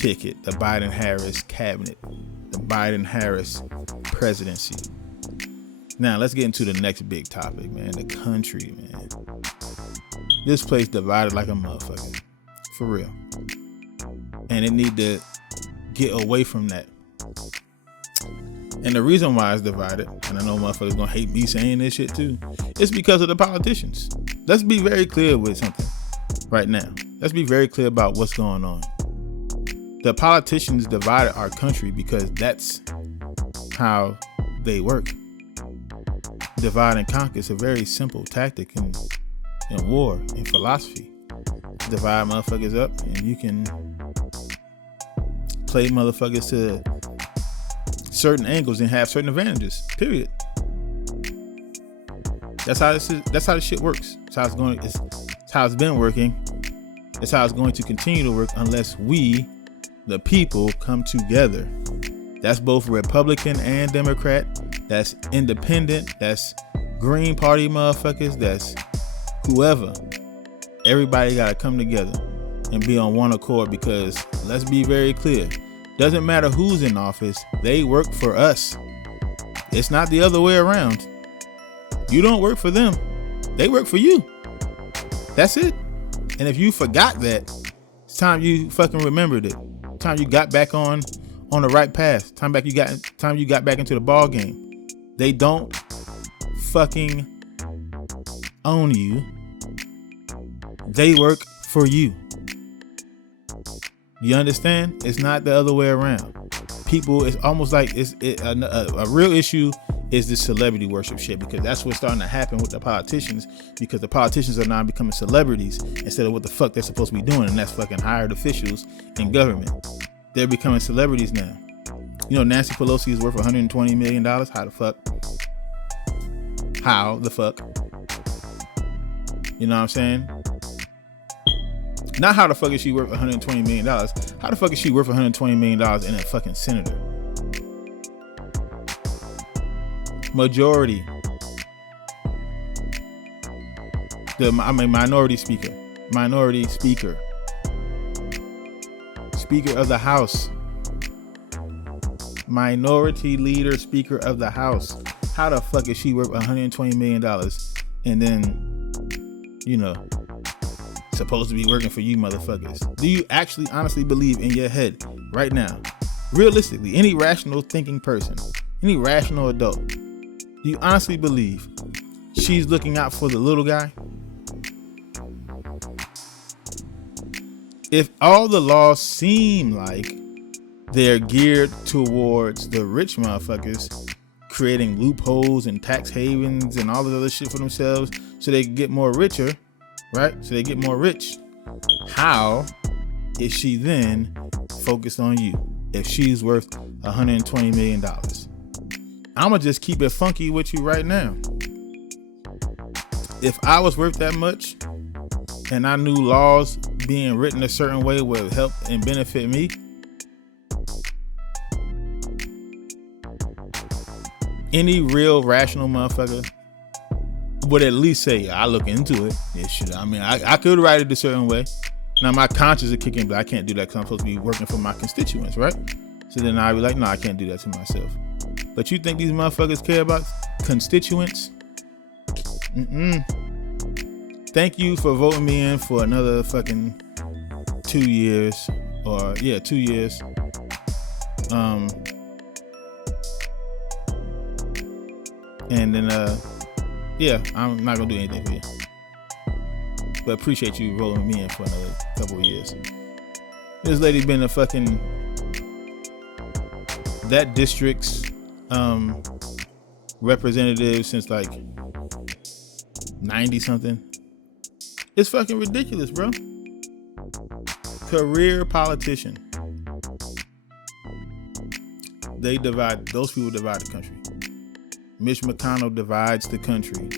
ticket, the Biden-Harris cabinet, the Biden-Harris presidency. Now, let's get into the next big topic, man. The country, man. This place divided like a motherfucker. For real. And it need to get away from that. And the reason why it's divided, and I know motherfuckers gonna hate me saying this shit too, it's because of the politicians. Let's be very clear with something right now. Let's be very clear about what's going on. The politicians divided our country because that's how they work. Divide and conquer is a very simple tactic in war, in philosophy. Divide motherfuckers up and you can play motherfuckers to certain angles and have certain advantages. Period. That's how this shit works. It's how it's going. It's how it's been working. It's how it's going to continue to work unless we, the people, come together. That's both Republican and Democrat. That's independent. That's Green Party motherfuckers. That's whoever. Everybody gotta come together and be on one accord, because let's be very clear. Doesn't matter who's in office, they work for us. It's not the other way around. You don't work for them, they work for you. That's it. And if you forgot that, it's time you fucking remembered it. Time you got back on the right path. Time you got back into the ball game. They don't fucking own you. They work for you. You understand? It's not the other way around. People, it's almost like a real issue is this celebrity worship shit, because that's what's starting to happen with the politicians, because the politicians are now becoming celebrities instead of what the fuck they're supposed to be doing, and that's fucking hired officials in government. They're becoming celebrities now. You know, Nancy Pelosi is worth $120 million. How the fuck? You know what I'm saying? Not how the fuck is she worth $120 million. How the fuck is she worth $120 million and a fucking senator? Majority. Minority speaker. Speaker of the House. Minority leader, Speaker of the House. How the fuck is she worth $120 million and then, you know, supposed to be working for you motherfuckers? Do you actually honestly believe in your head right now, realistically, any rational thinking person, any rational adult, do you honestly believe she's looking out for the little guy? If all the laws seem like they're geared towards the rich motherfuckers, creating loopholes and tax havens and all this other shit for themselves so they can get more richer, right? So they get more rich. How is she then focused on you if she's worth $120 million? I'ma just keep it funky with you right now. If I was worth that much and I knew laws being written a certain way would help and benefit me, any real rational motherfucker would at least say, I look into it. It should. I mean, I could write it a certain way. Now my conscience is kicking, but I can't do that because I'm supposed to be working for my constituents, right? So then I'd be like, no, I can't do that to myself. But you think these motherfuckers care about constituents? Thank you for voting me in for another fucking 2 years. 2 years. And then, I'm not gonna do anything for you. But appreciate you rolling me in for another couple of years. This lady been a fucking, that district's representative since like 90 something. It's fucking ridiculous, bro. Career politician. Those people divide the country. Mitch McConnell divides the country.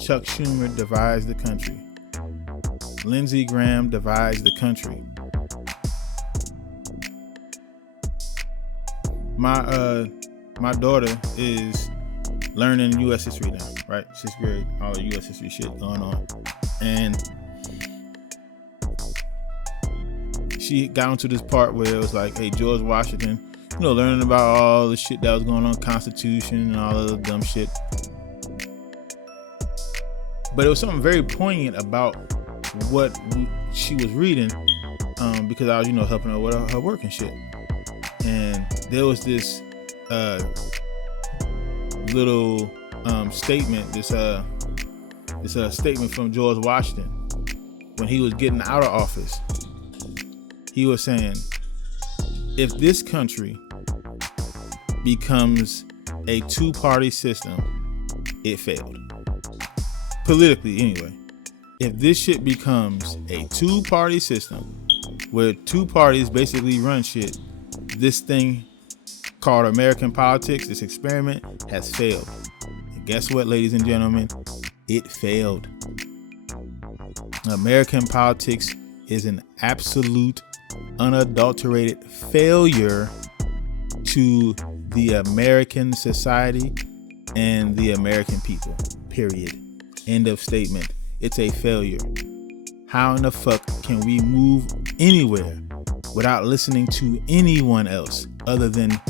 Chuck Schumer divides the country. Lindsey Graham divides the country. My daughter is learning U.S. history now, right? 6th grade, all the U.S. history shit going on. And she got into this part where it was like, hey, George Washington, learning about all the shit that was going on, Constitution and all of the dumb shit. But it was something very poignant about what she was reading, because I was, helping her with her work and shit. And there was this little statement, this statement from George Washington when he was getting out of office. He was saying, if this country becomes a two-party system, it failed. Politically, anyway. If this shit becomes a two-party system where two parties basically run shit, this thing called American politics, this experiment, has failed. And guess what, ladies and gentlemen? It failed. American politics is an absolute, unadulterated failure to the American society and the American people. Period. End of statement. It's a failure. How in the fuck can we move anywhere without listening to anyone else other than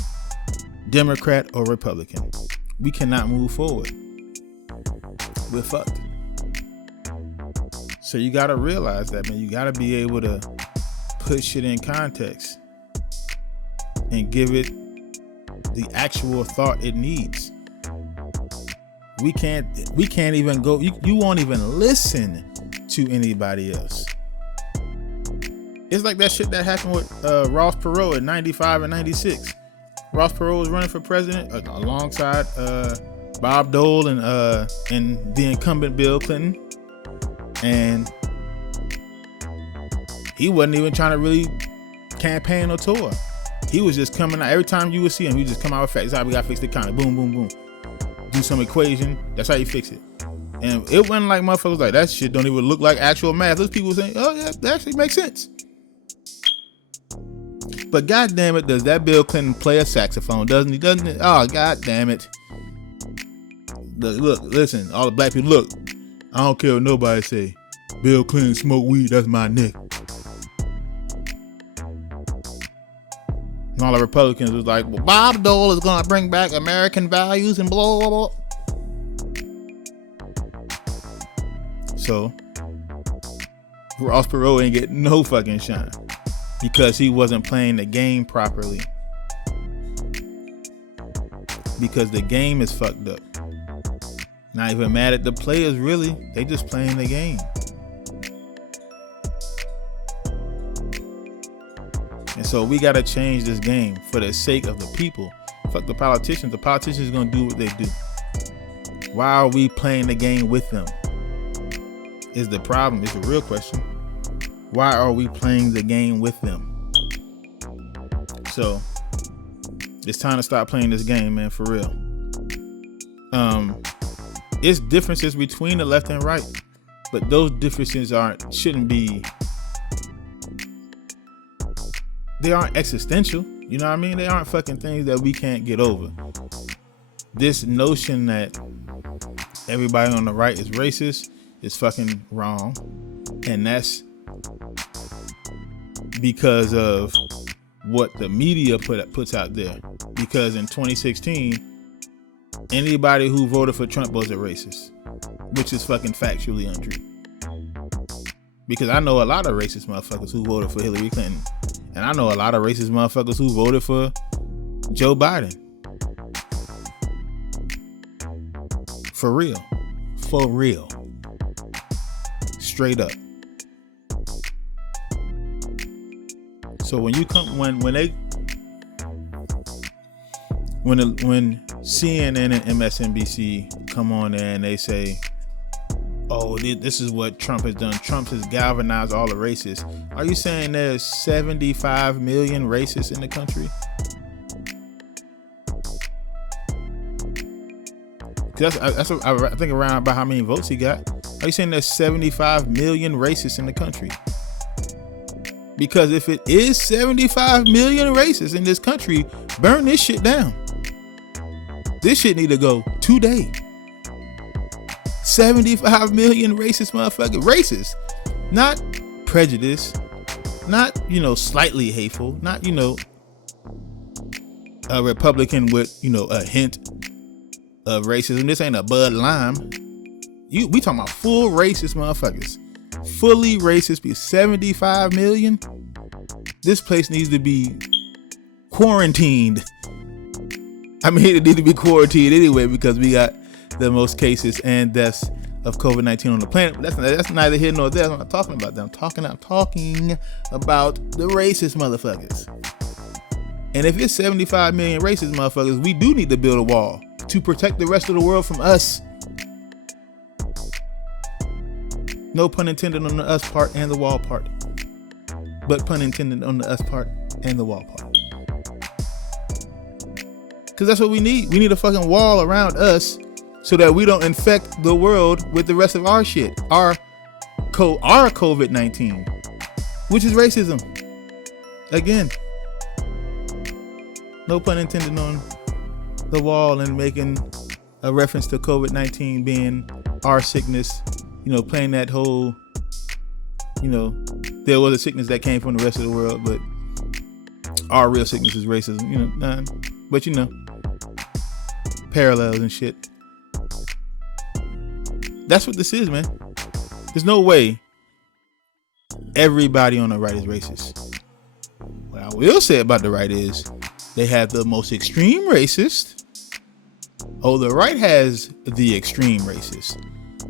Democrat or Republican? We cannot move forward. We're fucked. So you gotta realize that, man. You gotta be able to put shit in context and give it the actual thought it needs. We can't even go, you won't even listen to anybody else. It's like that shit that happened with Ross Perot in 95 and 96. Ross Perot was running for president alongside Bob Dole and the incumbent Bill Clinton. And he wasn't even trying to really campaign or tour. He was just coming out. Every time you would see him, he would just come out with facts. We gotta fix the economy. Boom, boom, boom. Do some equation. That's how you fix it. And it wasn't like motherfuckers like, that shit don't even look like actual math. Those people saying, oh yeah, that actually makes sense. But god damn it, does that Bill Clinton play a saxophone? Doesn't he? Doesn't it? Oh god damn it. Look, listen, all the black people, look. I don't care what nobody say. Bill Clinton smoke weed, that's my nick. And all the Republicans was like, well, Bob Dole is gonna bring back American values and blah, blah, blah. So, Ross Perot ain't get no fucking shine because he wasn't playing the game properly. Because the game is fucked up. Not even mad at the players, really. They just playing the game. And so we got to change this game for the sake of the people. Fuck the politicians. The politicians are going to do what they do. Why are we playing the game with them? Is the problem. It's a real question. Why are we playing the game with them? So it's time to stop playing this game, man, for real. It's differences between the left and right, but those differences shouldn't be, they aren't existential. You know what I mean? They aren't fucking things that we can't get over. This notion that everybody on the right is racist is fucking wrong. And that's because of what the media puts out there. Because in 2016, anybody who voted for Trump was a racist, which is fucking factually untrue. Because I know a lot of racist motherfuckers who voted for Hillary Clinton. And I know a lot of racist motherfuckers who voted for Joe Biden. For real. For real. Straight up. So when you come, when CNN and MSNBC come on there and they say, oh, this is what Trump has done. Trump has galvanized all the racists. Are you saying there's 75 million racists in the country? That's what I think around about how many votes he got. Are you saying there's 75 million racists in the country? Because if it is 75 million racists in this country, burn this shit down. This shit need to go today. 75 million racist motherfuckers. Racist. Not prejudice. Not, slightly hateful, not, a Republican with, a hint of racism. This ain't a Bud Lime. We talking about full racist motherfuckers. Fully racist people. 75 million. This place needs to be quarantined. I mean, it needs to be quarantined anyway because we got the most cases and deaths of COVID-19 on the planet. But that's neither here nor there. I'm not talking about that. I'm talking about the racist motherfuckers. And if it's 75 million racist motherfuckers, we do need to build a wall to protect the rest of the world from us. No pun intended on the us part and the wall part. But pun intended on the us part and the wall part. Because that's what we need. We need a fucking wall around us so that we don't infect the world with the rest of our shit. Our COVID-19, which is racism. Again. No pun intended on the wall and making a reference to COVID-19 being our sickness. Playing that whole, there was a sickness that came from the rest of the world, but our real sickness is racism. But parallels and shit. That's what this is, man. There's no way everybody on the right is racist. What I will say about the right is they have the most extreme racist. Oh, the right has the extreme racist.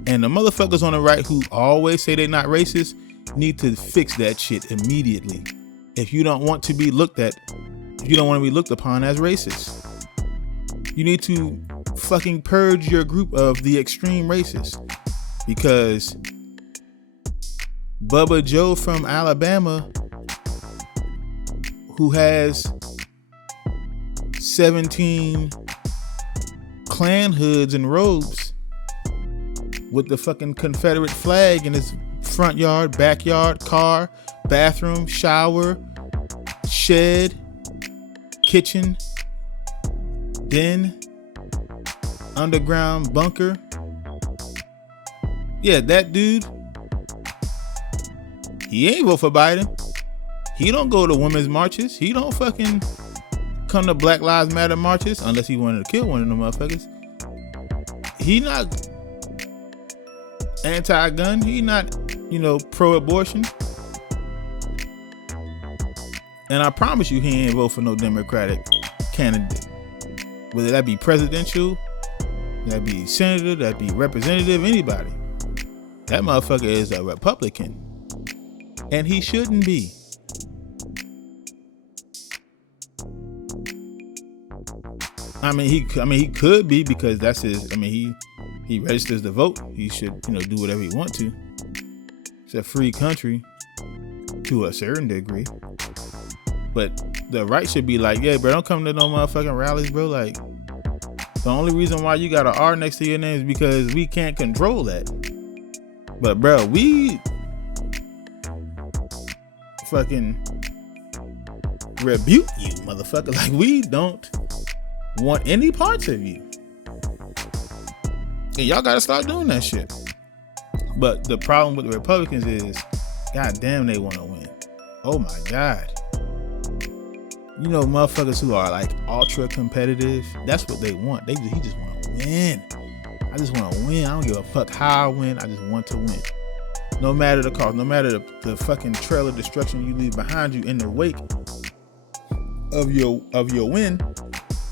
And the motherfuckers on the right who always say they're not racist need to fix that shit immediately. If you don't want to be looked at, if you don't want to be looked upon as racist, you need to fucking purge your group of the extreme racists. Because Bubba Joe from Alabama, who has 17 Klan hoods and robes with the fucking Confederate flag in his front yard, backyard, car, bathroom, shower, shed, kitchen, den, underground bunker. Yeah, that dude, he ain't vote for Biden. He don't go to women's marches. He don't fucking come to Black Lives Matter marches unless he wanted to kill one of them motherfuckers. He not anti-gun. He not, pro-abortion. And I promise you he ain't vote for no Democratic candidate. Whether that be presidential, that be senator, that be representative, anybody. That motherfucker is a Republican. And he shouldn't be. I mean, he could be because that's his. I mean, he registers to vote. He should, do whatever he wants to. It's a free country to a certain degree. But the right should be like, yeah, bro, don't come to no motherfucking rallies, bro. Like, the only reason why you got an R next to your name is because we can't control that. But, bro, we fucking rebuke you, motherfucker. Like, we don't want any parts of you. And y'all gotta start doing that shit. But the problem with the Republicans is, goddamn, they want to win. Oh my God. Motherfuckers who are like ultra competitive, that's what they want. He just want to win. I just want to win. I don't give a fuck how I win. I just want to win. No matter the cost, no matter the fucking trail of destruction you leave behind you in the wake of your win,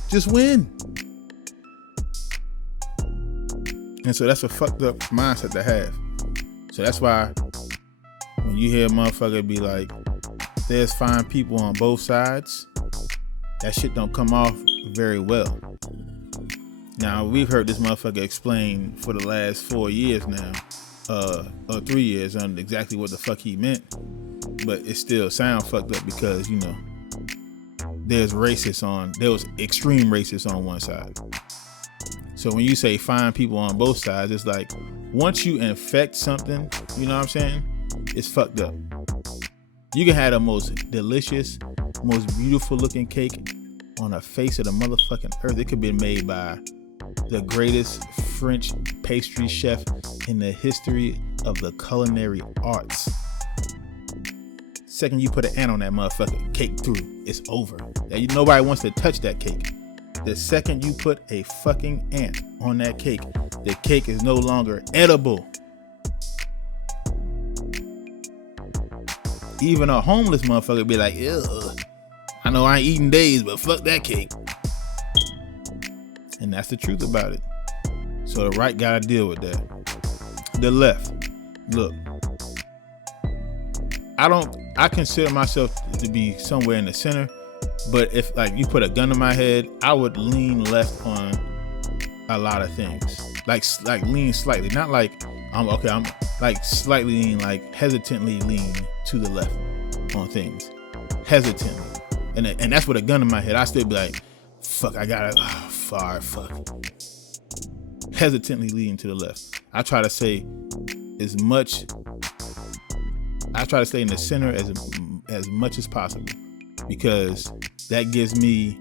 just win. And so that's a fucked up mindset to have. So that's why when you hear a motherfucker be like, there's fine people on both sides, that shit don't come off very well. Now, we've heard this motherfucker explain for the last 4 years now, or 3 years, on exactly what the fuck he meant. But it still sounds fucked up because, there was extreme racists on one side. So when you say find people on both sides, it's like, once you infect something, you know what I'm saying? It's fucked up. You can have the most delicious, most beautiful looking cake on the face of the motherfucking earth. It could be made by the greatest French pastry chef in the history of the culinary arts. Second you put an ant on that motherfucking cake through, it's over. Nobody wants to touch that cake. The second you put a fucking ant on that cake, the cake is no longer edible. Even a homeless motherfucker be like, ew, I know I ain't eating days, but fuck that cake. And that's the truth about it. So the right gotta deal with that. The left, look, I consider myself to be somewhere in the center, but if like you put a gun to my head, I would lean left on a lot of things. Like lean slightly, not like I'm like slightly lean, like hesitantly lean to the left on things. Hesitantly. And that's with a gun in my head. I still be like, fuck, I gotta fuck. Hesitantly lean to the left. I try to stay in the center as much as possible, because that gives me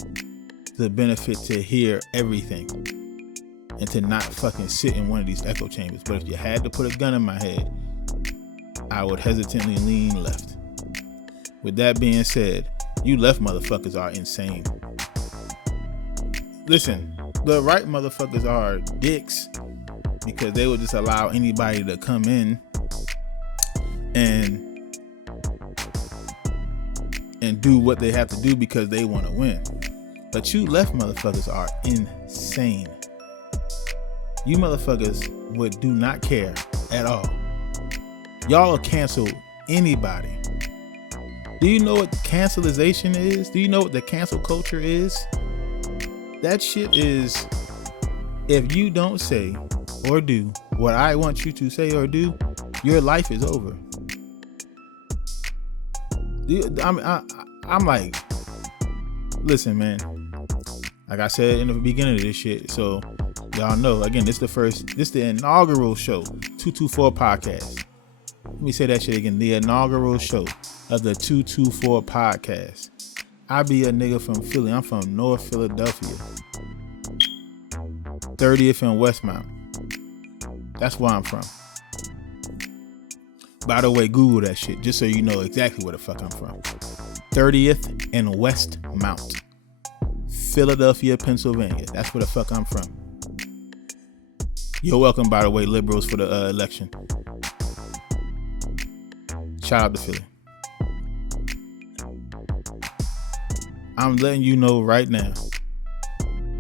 the benefit to hear everything and to not fucking sit in one of these echo chambers. But if you had to put a gun in my head, I would hesitantly lean left. With that being said, you left motherfuckers are insane. Listen, the right motherfuckers are dicks, because they would just allow anybody to come in and do what they have to do because they want to win. But you left motherfuckers are insane. You motherfuckers do not care at all. Y'all will cancel anybody. Do you know what cancelization is? Do you know what the cancel culture is? That shit is, if you don't say or do what I want you to say or do, your life is over. I'm like, listen, man. Like I said in the beginning of this shit, so y'all know, again, this the inaugural show, 224 podcast. Let me say that shit again. The inaugural show of the 224 podcast. I be a nigga from Philly. I'm from North Philadelphia. 30th and Westmount. That's where I'm from. By the way, Google that shit just so you know exactly where the fuck I'm from. 30th and Westmount. Philadelphia, Pennsylvania. That's where the fuck I'm from. You're welcome, by the way, liberals, for the election. Shout out to Philly. I'm letting you know right now,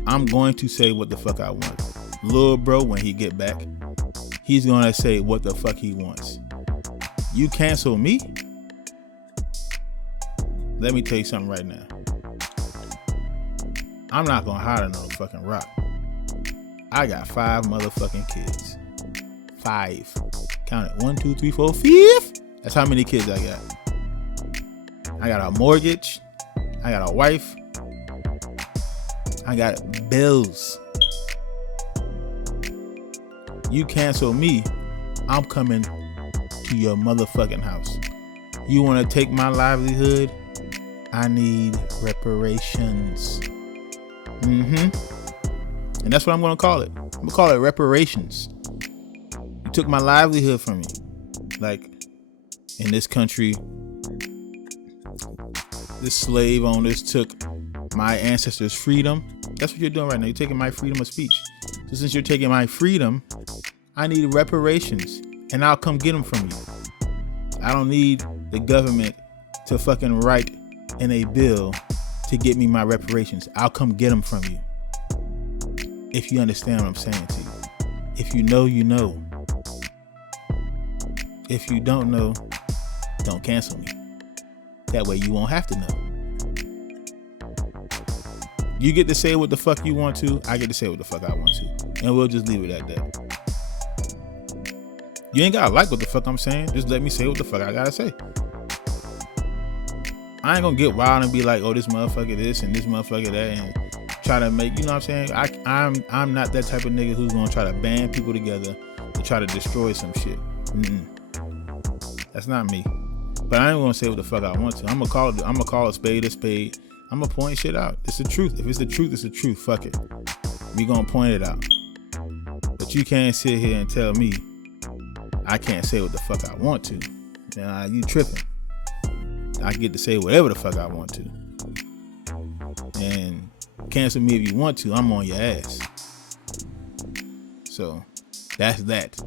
I'm going to say what the fuck I want. Lil bro, when he get back, he's gonna say what the fuck he wants. You cancel me? Let me tell you something right now. I'm not gonna hide under no fucking rock. I got 5 motherfucking kids. 5. Count it. 1, 2, 3, 4, 5. That's how many kids I got. I got a mortgage. I got a wife. I got bills. You cancel me, I'm coming to your motherfucking house. You want to take my livelihood? I need reparations. And that's what I'm going to call it. I'm going to call it reparations. You took my livelihood from me. Like, in this country, the slave owners took my ancestors' freedom. That's what you're doing right now. You're taking my freedom of speech. So since you're taking my freedom, I need reparations, and I'll come get them from you. I don't need the government to fucking write in a bill to get me my reparations. I'll come get them from you. If you understand what I'm saying to you. If you know, you know. If you don't know, don't cancel me. That way you won't have to know. You get to say what the fuck you want to. I get to say what the fuck I want to. And we'll just leave it at that. You ain't gotta like what the fuck I'm saying. Just let me say what the fuck I gotta say. I ain't gonna get wild and be like, oh, this motherfucker this and this motherfucker that, and try to make, you know what I'm saying? I'm not that type of nigga who's gonna try to band people together to try to destroy some shit. That's not me. But I ain't gonna say what the fuck I want to. I'm gonna call a spade a spade. I'm gonna point shit out. It's the truth. If it's the truth, it's the truth. Fuck it. We gonna point it out. But you can't sit here and tell me I can't say what the fuck I want to. Nah, you tripping. I get to say whatever the fuck I want to. And cancel me if you want to. I'm on your ass. So that's that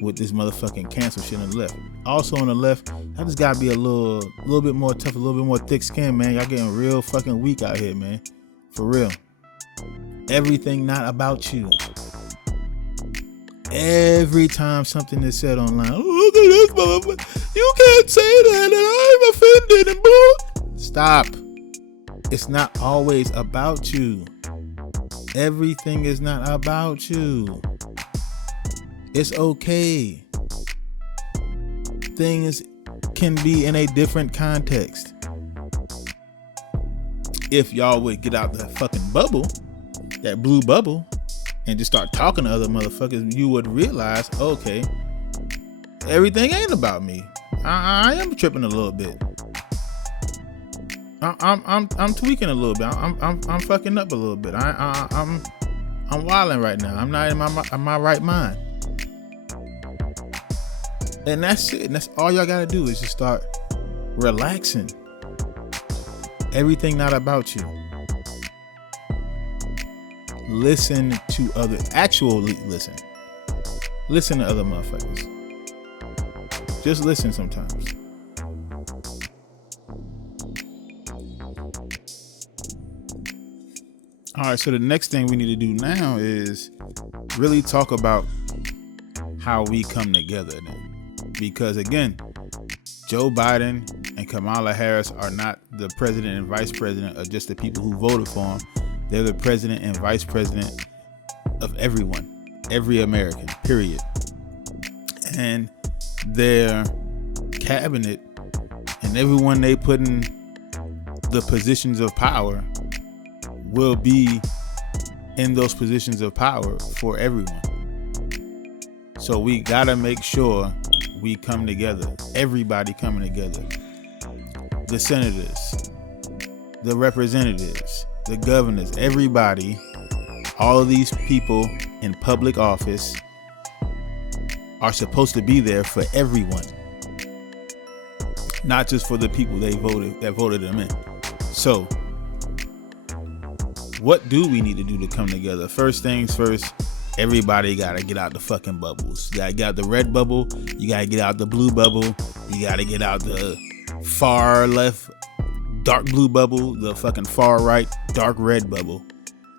with this motherfucking cancel shit on the left. Also on the left, I just gotta be a little bit more tough, a little bit more thick skin, man. Y'all getting real fucking weak out here, man. For real. Everything not about you. Every time something is said online, oh, look at this motherfucker. You can't say that and I'm offended and boo. Stop. It's not always about you. Everything is not about you. It's okay. Things can be in a different context. If y'all would get out that fucking bubble, that blue bubble, and just start talking to other motherfuckers, you would realize, okay, everything ain't about me. I am tripping a little bit. I'm tweaking a little bit. I'm fucking up a little bit. I'm wilding right now. I'm not in my right mind. And that's it. And that's all y'all gotta do is just start relaxing. Everything not about you. Listen to other, listen. Listen to other motherfuckers. Just listen sometimes. All right, so the next thing we need to do now is really talk about how we come together then. Because again, Joe Biden and Kamala Harris are not the president and vice president of just the people who voted for them. They're the president and vice president of everyone, every American, period. And their cabinet and everyone they put in the positions of power will be in those positions of power for everyone. So we gotta make sure we come together, everybody coming together. The senators, the representatives, the governors, everybody, all of these people in public office are supposed to be there for everyone, not just for the people that voted them in. So what do we need to do to come together? First things first, everybody gotta get out the fucking bubbles. You gotta get out the red bubble, you gotta get out the blue bubble, you gotta get out the far left dark blue bubble, the fucking far right dark red bubble.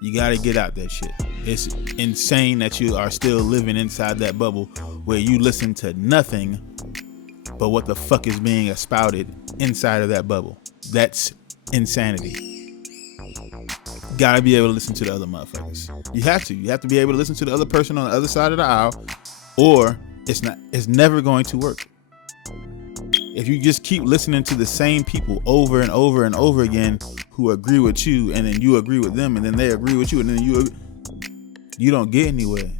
You gotta get out that shit. It's insane that you are still living inside that bubble where you listen to nothing but what the fuck is being spouted inside of that bubble. That's insanity. Gotta be able to listen to the other motherfuckers. You have to be able to listen to the other person on the other side of the aisle, or it's never going to work. If you just keep listening to the same people over and over and over again who agree with you, and then you agree with them, and then they agree with you, and then you don't get anywhere.